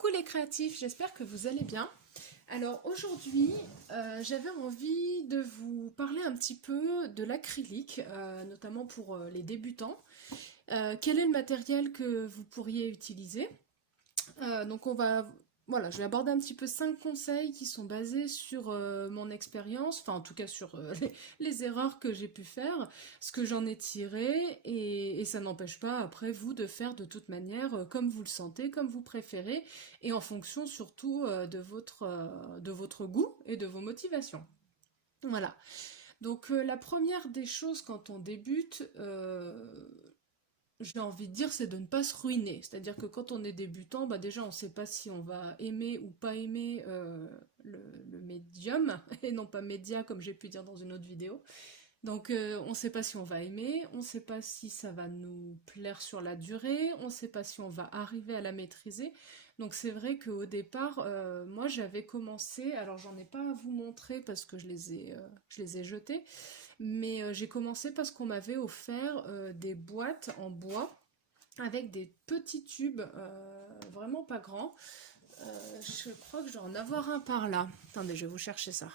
Coucou les créatifs, j'espère que vous allez bien. Alors aujourd'hui, j'avais envie de vous parler un petit peu de l'acrylique, notamment pour les débutants. Quel est le matériel que vous pourriez utiliser? Donc voilà, je vais aborder un petit peu 5 conseils qui sont basés sur mon expérience, enfin en tout cas sur les erreurs que j'ai pu faire, ce que j'en ai tiré, et ça n'empêche pas après vous de faire de toute manière comme vous le sentez, comme vous préférez, et en fonction surtout de votre goût et de vos motivations. Voilà. Donc la première des choses quand on débute, j'ai envie de dire, c'est de ne pas se ruiner. C'est-à-dire que quand on est débutant, bah déjà on ne sait pas si on va aimer ou pas aimer le médium, et non pas média comme j'ai pu dire dans une autre vidéo. Donc on ne sait pas si on va aimer, on ne sait pas si ça va nous plaire sur la durée, on ne sait pas si on va arriver à la maîtriser. Donc c'est vrai qu'au départ, moi j'avais commencé, alors j'en ai pas à vous montrer parce que je les ai jetés, mais j'ai commencé parce qu'on m'avait offert des boîtes en bois avec des petits tubes vraiment pas grands. Je crois que je dois en avoir un par là. Attendez, je vais vous chercher ça.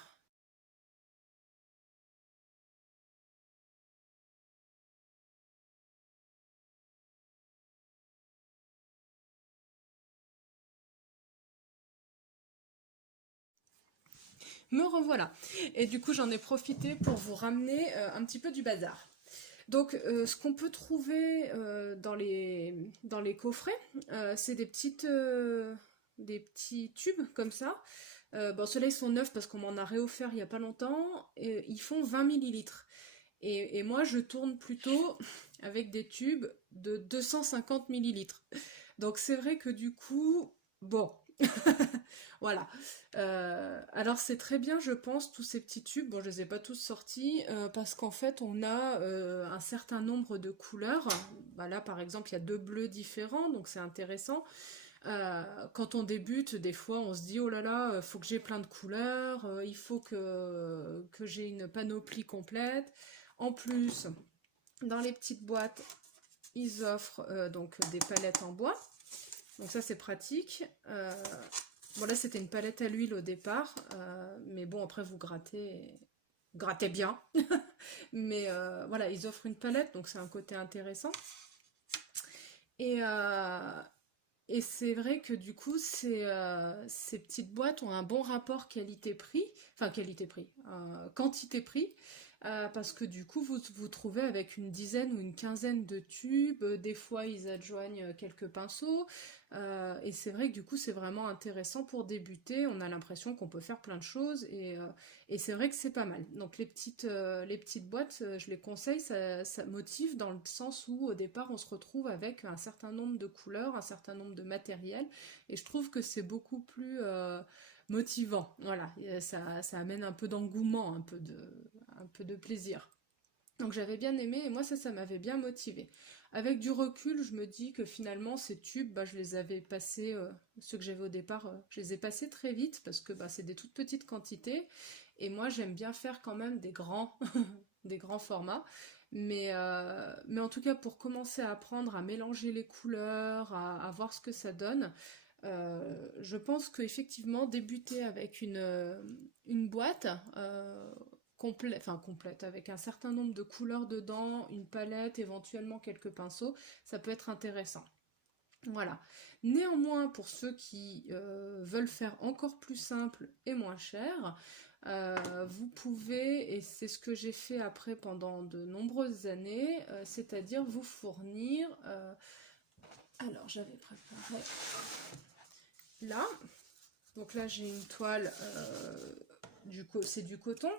Me revoilà. Et du coup, j'en ai profité pour vous ramener un petit peu du bazar. Donc, ce qu'on peut trouver dans les coffrets, c'est des petits tubes comme ça. Bon, ceux-là, ils sont neufs parce qu'on m'en a réoffert il y a pas longtemps. Et ils font 20 millilitres. Et moi, je tourne plutôt avec des tubes de 250 millilitres. Donc, c'est vrai que du coup, bon, voilà. Alors c'est très bien, je pense, tous ces petits tubes. Bon, je les ai pas tous sortis parce qu'en fait, on a un certain nombre de couleurs. Bah là, par exemple, il y a deux bleus différents, donc c'est intéressant. Quand on débute, des fois, on se dit oh là là, faut que j'ai plein de couleurs, il faut que j'ai une panoplie complète. En plus, dans les petites boîtes, ils offrent donc des palettes en bois. Donc ça c'est pratique. Bon là c'était une palette à l'huile au départ, mais bon après vous grattez bien. Mais voilà, ils offrent une palette, donc c'est un côté intéressant. Et, euh, et c'est vrai que du coup ces petites boîtes ont un bon rapport qualité-prix, enfin qualité-prix, quantité-prix. Parce que du coup, vous vous trouvez avec une dizaine ou une quinzaine de tubes. Des fois, ils adjoignent quelques pinceaux. Et c'est vrai que du coup, c'est vraiment intéressant pour débuter. On a l'impression qu'on peut faire plein de choses. Et c'est vrai que c'est pas mal. Donc, les petites boîtes, je les conseille. Ça motive dans le sens où, au départ, on se retrouve avec un certain nombre de couleurs, un certain nombre de matériels. Et je trouve que c'est beaucoup plus motivant. Voilà, et ça amène un peu d'engouement, un peu de plaisir. Donc j'avais bien aimé et moi ça m'avait bien motivé. Avec du recul, je me dis que finalement ces tubes, bah, je les avais passés, ceux que j'avais au départ, je les ai passés très vite parce que bah, c'est des toutes petites quantités et moi j'aime bien faire quand même des grands, des grands formats. Mais en tout cas pour commencer à apprendre à mélanger les couleurs, à voir ce que ça donne, je pense qu'effectivement débuter avec une boîte complète, enfin complète, avec un certain nombre de couleurs dedans, une palette, éventuellement quelques pinceaux, ça peut être intéressant. Voilà. Néanmoins, pour ceux qui veulent faire encore plus simple et moins cher, vous pouvez, et c'est ce que j'ai fait après pendant de nombreuses années, c'est-à-dire vous fournir. Alors, j'avais préparé là. Donc là, j'ai une toile, c'est du coton.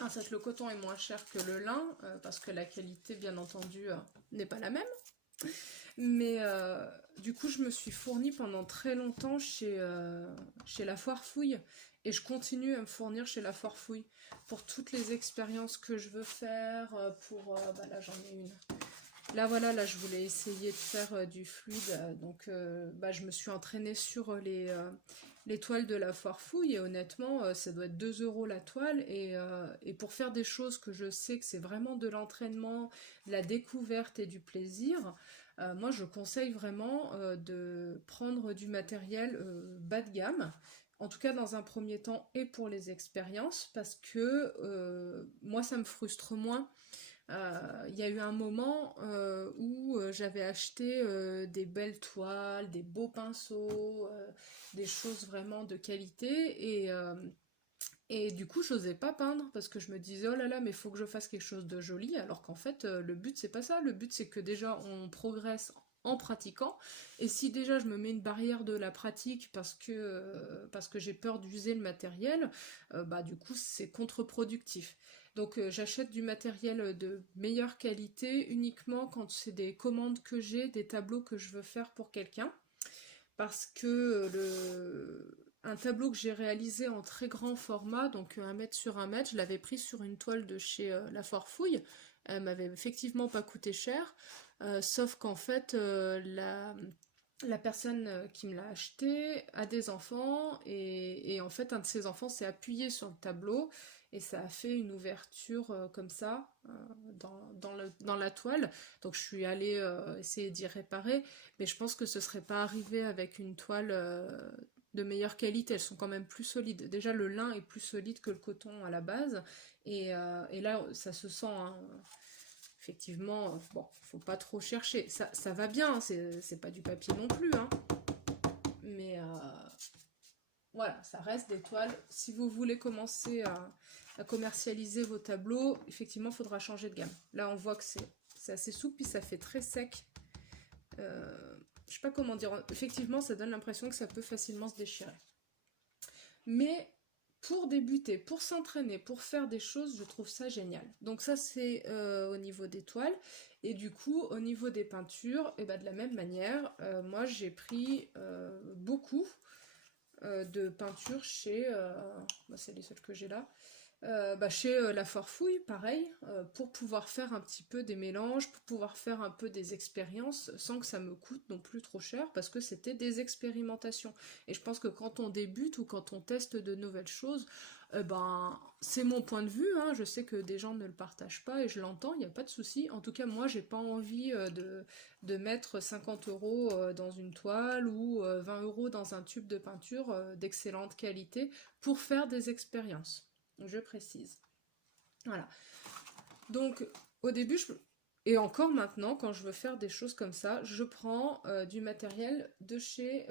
Ah, ça, le coton est moins cher que le lin, parce que la qualité, bien entendu, n'est pas la même. Mais du coup, je me suis fournie pendant très longtemps chez La Foire Fouille. Et je continue à me fournir chez La Foire Fouille pour toutes les expériences que je veux faire. Bah là, j'en ai une. Là, voilà, là, je voulais essayer de faire du fluide. Donc, bah, je me suis entraînée sur les toiles de la foire fouille, et honnêtement, ça doit être 2 euros la toile, et pour faire des choses que je sais que c'est vraiment de l'entraînement, de la découverte et du plaisir, moi je conseille vraiment de prendre du matériel bas de gamme, en tout cas dans un premier temps, et pour les expériences, parce que moi ça me frustre moins. Il y a eu un moment où j'avais acheté des belles toiles, des beaux pinceaux, des choses vraiment de qualité, et du coup j'osais pas peindre parce que je me disais oh là là mais faut que je fasse quelque chose de joli, alors qu'en fait le but c'est pas ça, le but c'est que déjà on progresse en pratiquant, et si déjà je me mets une barrière de la pratique parce que j'ai peur d'user le matériel, bah du coup c'est contre-productif. Donc j'achète du matériel de meilleure qualité uniquement quand c'est des commandes que j'ai, des tableaux que je veux faire pour quelqu'un, parce que un tableau que j'ai réalisé en très grand format, donc 1 mètre sur 1 mètre, je l'avais pris sur une toile de chez La Foire Fouille. Elle m'avait effectivement pas coûté cher, sauf qu'en fait, la personne qui me l'a acheté a des enfants, et en fait, un de ses enfants s'est appuyé sur le tableau, et ça a fait une ouverture comme ça dans la toile. Donc je suis allée essayer d'y réparer, mais je pense que ce serait pas arrivé avec une toile de meilleure qualité. Elles sont quand même plus solides. Déjà le lin est plus solide que le coton à la base, et là ça se sent, hein. Effectivement, bon, faut pas trop chercher. Ça va bien, hein, c'est pas du papier non plus, hein. Mais voilà, ça reste des toiles. Si vous voulez commencer à commercialiser vos tableaux, effectivement, il faudra changer de gamme. Là, on voit que c'est assez souple, puis ça fait très sec. Je sais pas comment dire. Effectivement, ça donne l'impression que ça peut facilement se déchirer. Mais pour débuter, pour s'entraîner, pour faire des choses, je trouve ça génial. Donc ça, c'est au niveau des toiles. Et du coup, au niveau des peintures, et ben de la même manière, moi j'ai pris beaucoup de peintures chez... bah, c'est les seules que j'ai là. Chez La Foire Fouille, pareil, pour pouvoir faire un petit peu des mélanges, pour pouvoir faire un peu des expériences sans que ça me coûte non plus trop cher, parce que c'était des expérimentations. Et je pense que quand on débute ou quand on teste de nouvelles choses, c'est mon point de vue, hein, je sais que des gens ne le partagent pas et je l'entends, il n'y a pas de souci. En tout cas, moi, j'ai pas envie de mettre 50 euros dans une toile ou 20 euros dans un tube de peinture d'excellente qualité pour faire des expériences. Je précise. Voilà. Donc, au début, et encore maintenant, quand je veux faire des choses comme ça, je prends du matériel de chez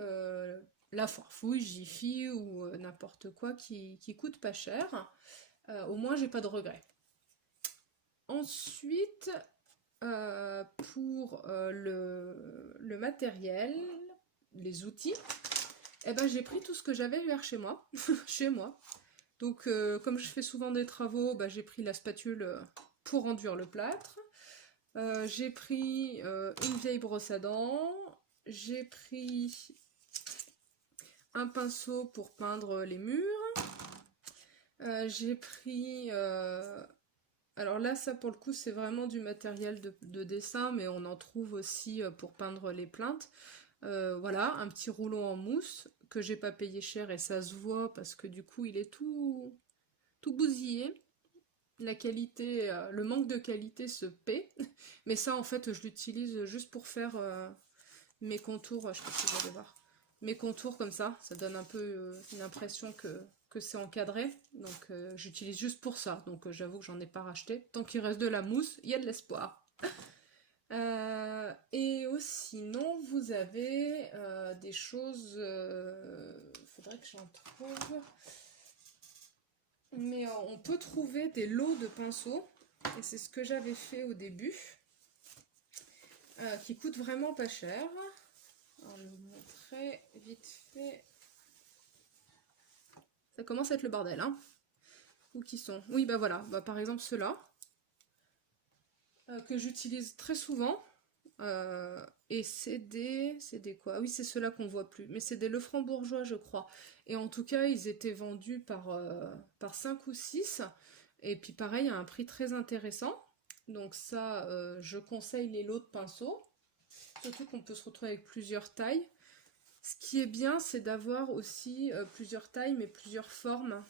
La Foire Fouille, Jiffy ou n'importe quoi qui coûte pas cher. Au moins, j'ai pas de regrets. Ensuite, pour le matériel, les outils, eh ben, j'ai pris tout ce que j'avais vers chez moi. Chez moi. Donc, comme je fais souvent des travaux, j'ai pris la spatule pour enduire le plâtre. J'ai pris une vieille brosse à dents. J'ai pris un pinceau pour peindre les murs. J'ai pris... alors là, ça pour le coup, c'est vraiment du matériel de dessin, mais on en trouve aussi pour peindre les plinthes. Voilà, un petit rouleau en mousse que j'ai pas payé cher et ça se voit parce que du coup il est tout bousillé. La qualité, le manque de qualité se paie, mais ça en fait je l'utilise juste pour faire mes contours, je sais pas si vous allez voir, mes contours comme ça donne un peu une impression que c'est encadré, donc j'utilise juste pour ça, donc j'avoue que j'en ai pas racheté. Tant qu'il reste de la mousse, il y a de l'espoir. Et sinon, vous avez des choses. Faudrait que j'en trouve. Mais on peut trouver des lots de pinceaux, et c'est ce que j'avais fait au début, qui coûtent vraiment pas cher. Alors, je vais vous montrer vite fait. Ça commence à être le bordel, hein. Où qui sont? Oui, bah voilà. Bah, par exemple, ceux-là, que j'utilise très souvent. Et c'est des quoi? Oui, c'est ceux-là qu'on voit plus. Mais c'est des Lefranc-Bourgeois, je crois. Et en tout cas, ils étaient vendus par 5 ou 6. Et puis pareil, à un prix très intéressant. Donc ça, je conseille les lots de pinceaux. Surtout qu'on peut se retrouver avec plusieurs tailles. Ce qui est bien, c'est d'avoir aussi plusieurs tailles, mais plusieurs formes.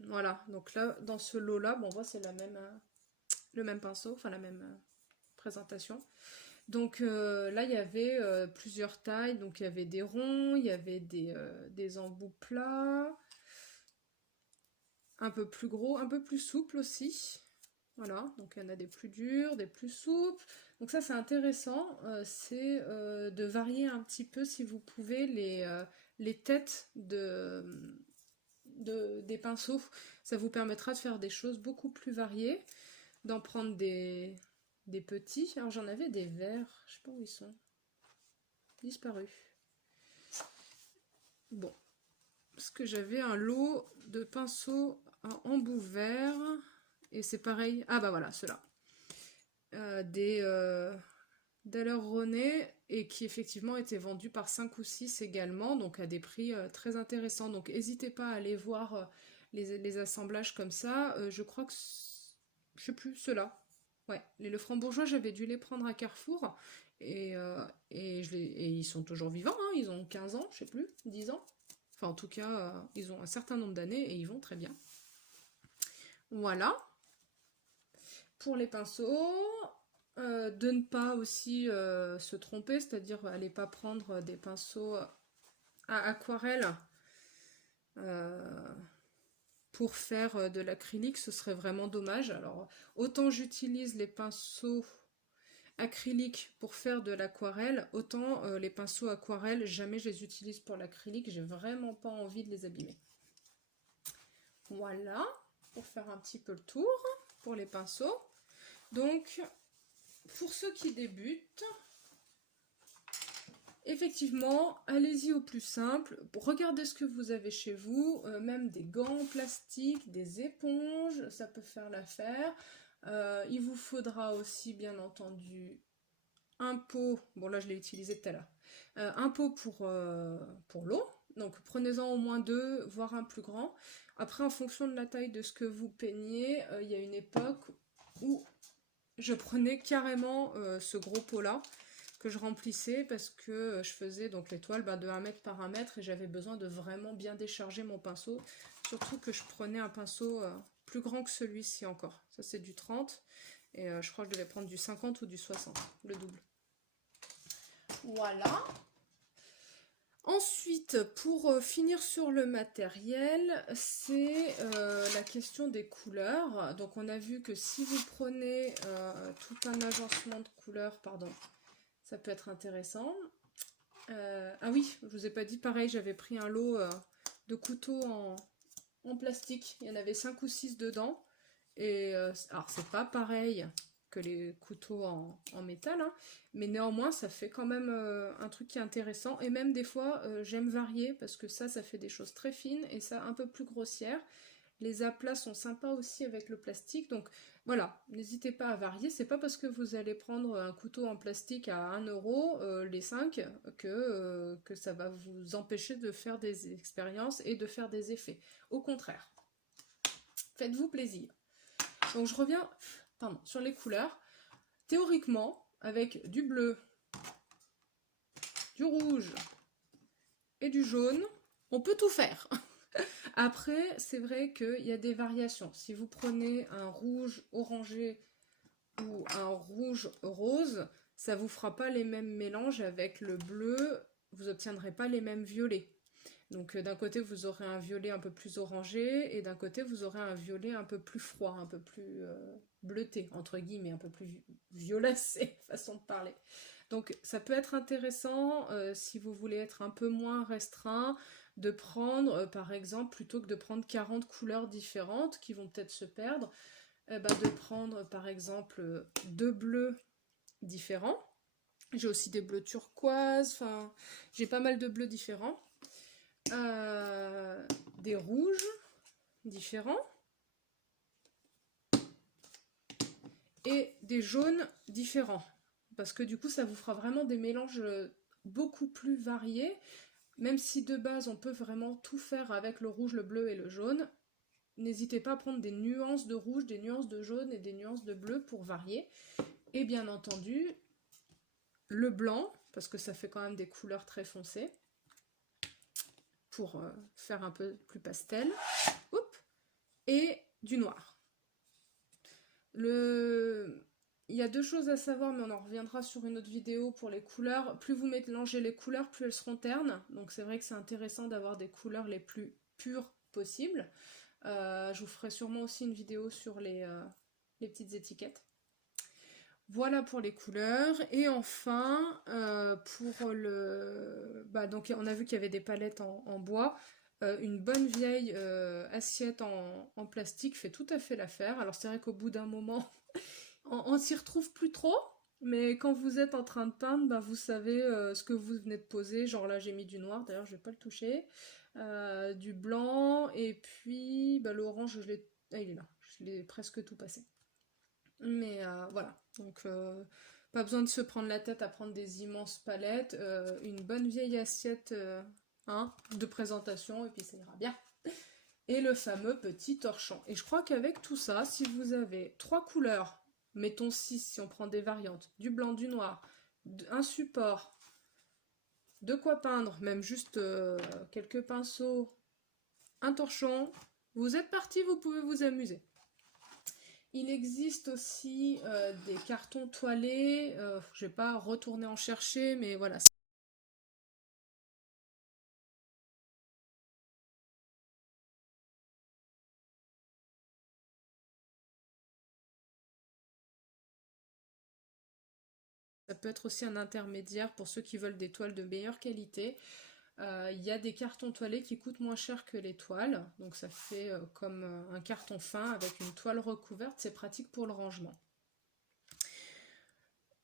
Voilà, donc là, dans ce lot-là, bon, on voit, c'est le même pinceau, enfin la même présentation. Donc là, il y avait plusieurs tailles, donc il y avait des ronds, il y avait des embouts plats, un peu plus gros, un peu plus souples aussi. Voilà, donc il y en a des plus durs, des plus souples. Donc ça, c'est intéressant, c'est de varier un petit peu, si vous pouvez, les têtes des pinceaux. Ça vous permettra de faire des choses beaucoup plus variées, d'en prendre des petits. Alors j'en avais des verts, je sais pas où ils sont. Disparus. Bon, parce que j'avais un lot de pinceaux en embout vert. Et c'est pareil. Ah bah voilà, ceux-là. Des Daler René et qui effectivement étaient vendus par 5 ou 6 également, donc à des prix très intéressants. Donc n'hésitez pas à aller voir les assemblages comme ça. Je crois que, je sais plus, ceux-là. Ouais, les Lefranc-Bourgeois, j'avais dû les prendre à Carrefour et ils sont toujours vivants, hein, ils ont 15 ans, je sais plus, 10 ans. Enfin, en tout cas, ils ont un certain nombre d'années et ils vont très bien. Voilà. Pour les pinceaux, de ne pas aussi se tromper, c'est-à-dire aller pas prendre des pinceaux à aquarelle pour faire de l'acrylique, ce serait vraiment dommage. Alors, autant j'utilise les pinceaux acryliques pour faire de l'aquarelle, autant les pinceaux aquarelle, jamais je les utilise pour l'acrylique, j'ai vraiment pas envie de les abîmer. Voilà, pour faire un petit peu le tour pour les pinceaux. Donc, pour ceux qui débutent, effectivement, allez-y au plus simple. Regardez ce que vous avez chez vous, même des gants en plastique, des éponges, ça peut faire l'affaire. Il vous faudra aussi, bien entendu, un pot. Bon, là, je l'ai utilisé tout à l'heure. Un pot pour l'eau. Donc, prenez-en au moins 2, voire un plus grand. Après, en fonction de la taille de ce que vous peignez, il y a une époque où je prenais carrément ce gros pot-là que je remplissais parce que je faisais donc l'étoile de 1 mètre par 1 mètre et j'avais besoin de vraiment bien décharger mon pinceau. Surtout que je prenais un pinceau plus grand que celui-ci encore. Ça, c'est du 30 et je crois que je devais prendre du 50 ou du 60, le double. Voilà. Ensuite, pour finir sur le matériel, c'est la question des couleurs. Donc on a vu que si vous prenez tout un agencement de couleurs, pardon, ça peut être intéressant. Ah oui, je vous ai pas dit, pareil, j'avais pris un lot de couteaux en plastique. Il y en avait 5 ou 6 dedans. Et alors c'est pas pareil que les couteaux en métal, hein, mais néanmoins ça fait quand même un truc qui est intéressant. Et même des fois j'aime varier parce que ça fait des choses très fines et ça un peu plus grossières. Les aplats sont sympas aussi avec le plastique, donc voilà, n'hésitez pas à varier. C'est pas parce que vous allez prendre un couteau en plastique à 1 euro, les 5, que ça va vous empêcher de faire des expériences et de faire des effets. Au contraire, faites-vous plaisir. Donc je reviens sur les couleurs. Théoriquement, avec du bleu, du rouge et du jaune, on peut tout faire. Après, c'est vrai qu'il y a des variations. Si vous prenez un rouge orangé ou un rouge rose, ça ne vous fera pas les mêmes mélanges avec le bleu, vous n'obtiendrez pas les mêmes violets. Donc d'un côté vous aurez un violet un peu plus orangé et d'un côté vous aurez un violet un peu plus froid, un peu plus bleuté entre guillemets, un peu plus violacé, façon de parler. Donc ça peut être intéressant si vous voulez être un peu moins restreint, de prendre par exemple, plutôt que de prendre 40 couleurs différentes qui vont peut-être se perdre, de prendre par exemple 2 bleus différents. J'ai aussi des bleus turquoise, enfin j'ai pas mal de bleus différents. Des rouges différents et des jaunes différents parce que du coup ça vous fera vraiment des mélanges beaucoup plus variés, même si de base on peut vraiment tout faire avec le rouge, le bleu et le jaune. N'hésitez pas à prendre des nuances de rouge, des nuances de jaune et des nuances de bleu pour varier. Et bien entendu le blanc, parce que ça fait quand même des couleurs très foncées, pour faire un peu plus pastel. Oups. Et du noir. Il y a deux choses à savoir, mais on en reviendra sur une autre vidéo pour les couleurs. Plus vous mélangez les couleurs, plus elles seront ternes. Donc c'est vrai que c'est intéressant d'avoir des couleurs les plus pures possibles. Je vous ferai sûrement aussi une vidéo sur les petites étiquettes. Voilà pour les couleurs. Et enfin, pour le... donc on a vu qu'il y avait des palettes en bois. Une bonne vieille assiette en plastique fait tout à fait l'affaire. Alors c'est vrai qu'au bout d'un moment, on s'y retrouve plus trop. Mais quand vous êtes en train de peindre, vous savez ce que vous venez de poser. Genre là j'ai mis du noir, d'ailleurs je vais pas le toucher. Du blanc, et puis l'orange, il est là. Je l'ai presque tout passé. Mais voilà, donc pas besoin de se prendre la tête à prendre des immenses palettes, une bonne vieille assiette de présentation, et puis ça ira bien. Et le fameux petit torchon. Et je crois qu'avec tout ça, si vous avez 3 couleurs, mettons 6 si on prend des variantes, du blanc, du noir, un support, de quoi peindre, même juste quelques pinceaux, un torchon, vous êtes parti, vous pouvez vous amuser. Il existe aussi des cartons toilés, je ne vais pas retourner en chercher, mais voilà. Ça peut être aussi un intermédiaire pour ceux qui veulent des toiles de meilleure qualité. Il y a des cartons toilés qui coûtent moins cher que les toiles, donc ça fait comme un carton fin avec une toile recouverte, c'est pratique pour le rangement.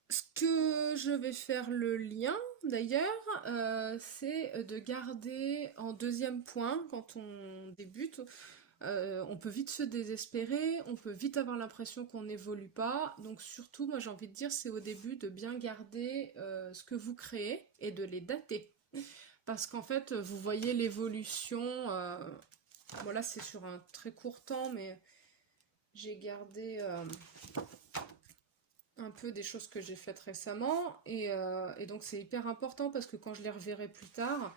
Ce que je vais faire le lien d'ailleurs, c'est de garder en deuxième point quand on débute. On peut vite se désespérer, on peut vite avoir l'impression qu'on n'évolue pas. Donc surtout, moi j'ai envie de dire, c'est au début de bien garder ce que vous créez et de les dater. Parce qu'en fait, vous voyez l'évolution. Bon là c'est sur un très court temps, mais j'ai gardé un peu des choses que j'ai faites récemment. Et donc c'est hyper important parce que quand je les reverrai plus tard,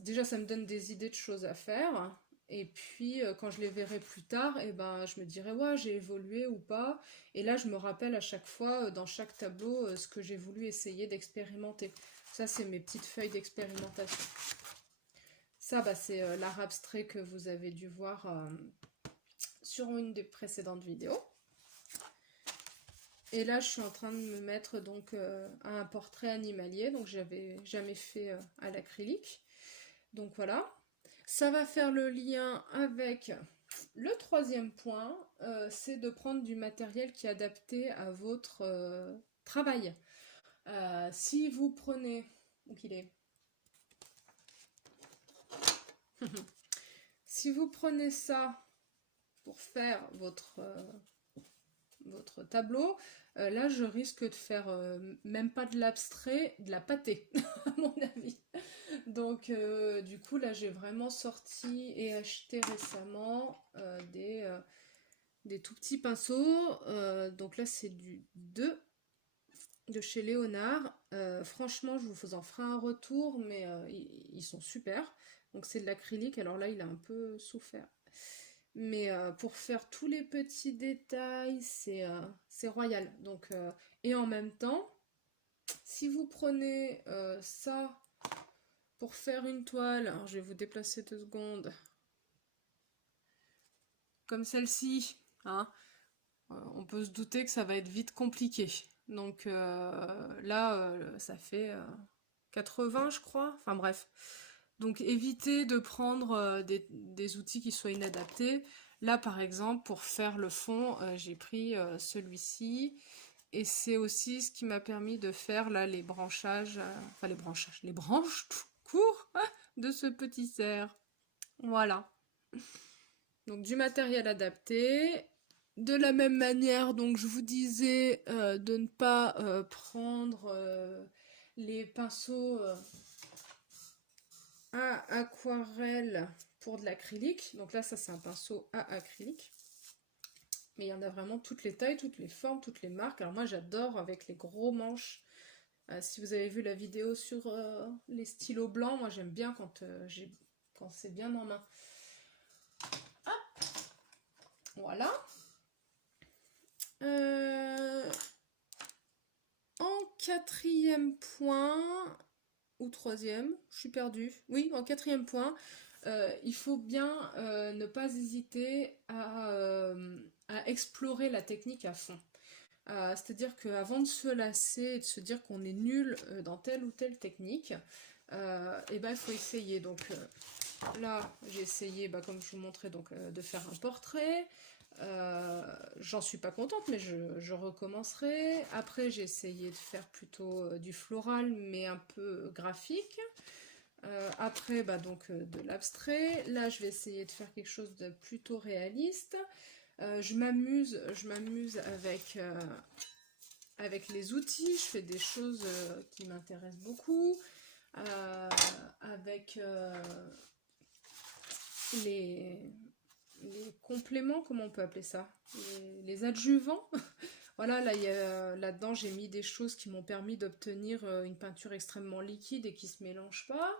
déjà ça me donne des idées de choses à faire. Et puis quand je les verrai plus tard, je me dirai ouais j'ai évolué ou pas. Et là je me rappelle à chaque fois dans chaque tableau ce que j'ai voulu essayer d'expérimenter. Ça c'est mes petites feuilles d'expérimentation. Ça c'est l'art abstrait que vous avez dû voir sur une des précédentes vidéos. Et là je suis en train de me mettre donc à un portrait animalier, donc j'avais jamais fait à l'acrylique. Donc voilà. Ça va faire le lien avec le troisième point, c'est de prendre du matériel qui est adapté à votre travail. Si vous prenez... Où qu'il est Si vous prenez ça pour faire votre tableau, là je risque de faire même pas de l'abstrait, de la pâtée, à mon avis. Donc du coup là j'ai vraiment sorti et acheté récemment des tout petits pinceaux. Donc là c'est du 2 de chez Léonard. Franchement je vous en ferai un retour, mais ils sont super. Donc c'est de l'acrylique, alors là il a un peu souffert. Mais pour faire tous les petits détails, c'est royal. Donc, et en même temps, si vous prenez ça pour faire une toile, alors je vais vous déplacer 2 secondes, comme celle-ci, hein, on peut se douter que ça va être vite compliqué. Donc là, ça fait 80, je crois. Enfin bref. Donc évitez de prendre des outils qui soient inadaptés. Là par exemple pour faire le fond j'ai pris celui-ci, et c'est aussi ce qui m'a permis de faire là les branchages, enfin les branches tout court de ce petit cerf. Voilà. Donc du matériel adapté. De la même manière, donc je vous disais de ne pas prendre les pinceaux à aquarelle pour de l'acrylique. Donc là, ça c'est un pinceau à acrylique. Mais il y en a vraiment toutes les tailles, toutes les formes, toutes les marques. Alors moi j'adore avec les gros manches Si vous avez vu la vidéo sur les stylos blancs, moi j'aime bien quand c'est bien en main. Hop, voilà. En quatrième point, ou troisième, je suis perdue. Oui, en quatrième point, il faut bien ne pas hésiter à explorer la technique à fond. C'est-à-dire qu'avant de se lasser et de se dire qu'on est nul dans telle ou telle technique, et ben, il faut essayer. Donc là, j'ai essayé, comme je vous montrais, de faire un portrait. J'en suis pas contente, mais je recommencerai. Après, j'ai essayé de faire plutôt du floral, mais un peu graphique. Après, de l'abstrait. Là, je vais essayer de faire quelque chose de plutôt réaliste. Je m'amuse avec les outils. Je fais des choses qui m'intéressent beaucoup. Avec les compléments, comment on peut appeler ça, les adjuvants. Voilà, là-dedans j'ai mis des choses qui m'ont permis d'obtenir une peinture extrêmement liquide et qui se mélange pas.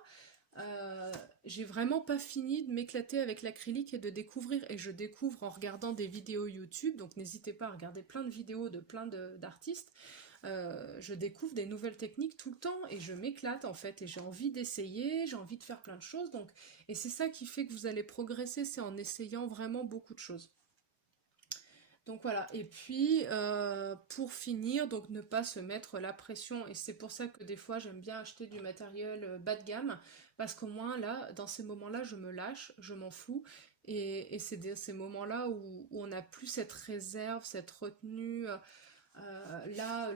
J'ai vraiment pas fini de m'éclater avec l'acrylique et de découvrir, et je découvre en regardant des vidéos YouTube, donc n'hésitez pas à regarder plein de vidéos de plein d'artistes. Je découvre des nouvelles techniques tout le temps et je m'éclate en fait, et j'ai envie d'essayer, j'ai envie de faire plein de choses, et c'est ça qui fait que vous allez progresser, c'est en essayant vraiment beaucoup de choses. Donc voilà, et puis pour finir, donc ne pas se mettre la pression, et c'est pour ça que des fois j'aime bien acheter du matériel bas de gamme, parce qu'au moins là, dans ces moments-là, je me lâche, je m'en fous, et c'est ces moments-là où on n'a plus cette réserve, cette retenue. Là,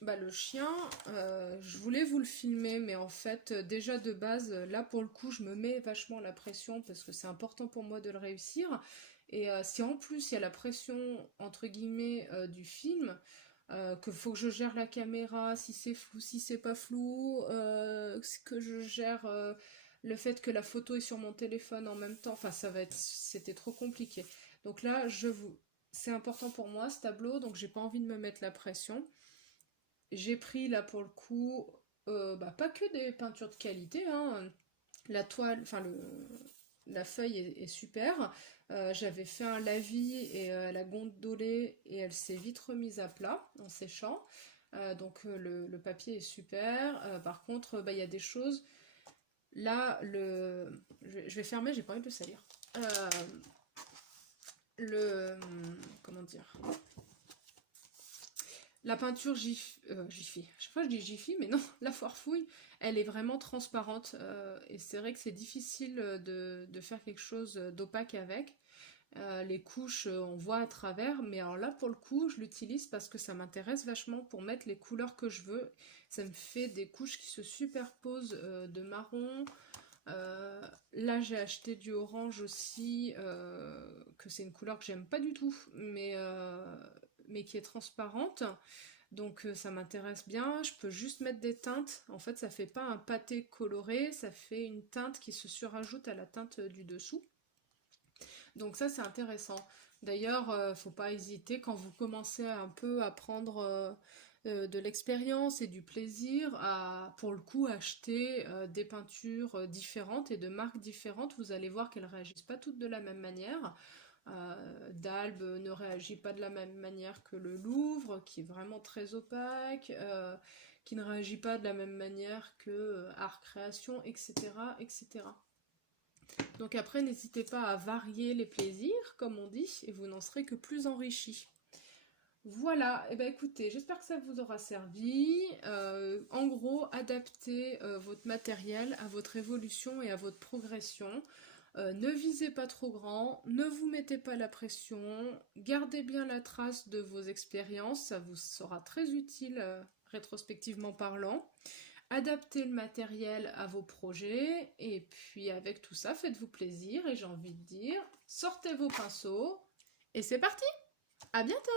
le chien, je voulais vous le filmer, mais en fait, déjà de base, là pour le coup, je me mets vachement la pression parce que c'est important pour moi de le réussir. Et si en plus il y a la pression, entre guillemets, du film, que faut que je gère la caméra, si c'est flou, si c'est pas flou, que je gère le fait que la photo est sur mon téléphone en même temps, enfin c'était trop compliqué. Donc là, c'est important pour moi ce tableau, donc j'ai pas envie de me mettre la pression. J'ai pris là pour le coup, pas que des peintures de qualité, hein. La toile, la feuille est super. J'avais fait un lavis et elle a gondolé et elle s'est vite remise à plat en séchant. Donc le papier est super. Par contre, il y a des choses. Là, je vais fermer, j'ai pas envie de le salir. Comment dire, la peinture Jiffy, chaque fois je dis Jiffy, mais non, la foire fouille, elle est vraiment transparente, et c'est vrai que c'est difficile de faire quelque chose d'opaque avec. Les couches, on voit à travers, mais alors là pour le coup, je l'utilise parce que ça m'intéresse vachement pour mettre les couleurs que je veux. Ça me fait des couches qui se superposent de marron. Là j'ai acheté du orange aussi, que c'est une couleur que j'aime pas du tout, mais qui est transparente. Donc ça m'intéresse bien. Je peux juste mettre des teintes. En fait, ça fait pas un pâté coloré, ça fait une teinte qui se surajoute à la teinte du dessous. Donc ça, c'est intéressant. D'ailleurs, faut pas hésiter quand vous commencez un peu à prendre de l'expérience et du plaisir à, pour le coup, acheter des peintures différentes et de marques différentes. Vous allez voir qu'elles réagissent pas toutes de la même manière. D'Albe ne réagit pas de la même manière que le Louvre, qui est vraiment très opaque, qui ne réagit pas de la même manière que Art Création, etc., etc. Donc après, n'hésitez pas à varier les plaisirs, comme on dit, et vous n'en serez que plus enrichis. Voilà, et écoutez, j'espère que ça vous aura servi. En gros, adaptez votre matériel à votre évolution et à votre progression. Ne visez pas trop grand, ne vous mettez pas la pression, gardez bien la trace de vos expériences, ça vous sera très utile rétrospectivement parlant. Adaptez le matériel à vos projets, et puis avec tout ça, faites-vous plaisir, et j'ai envie de dire, sortez vos pinceaux, et c'est parti! À bientôt!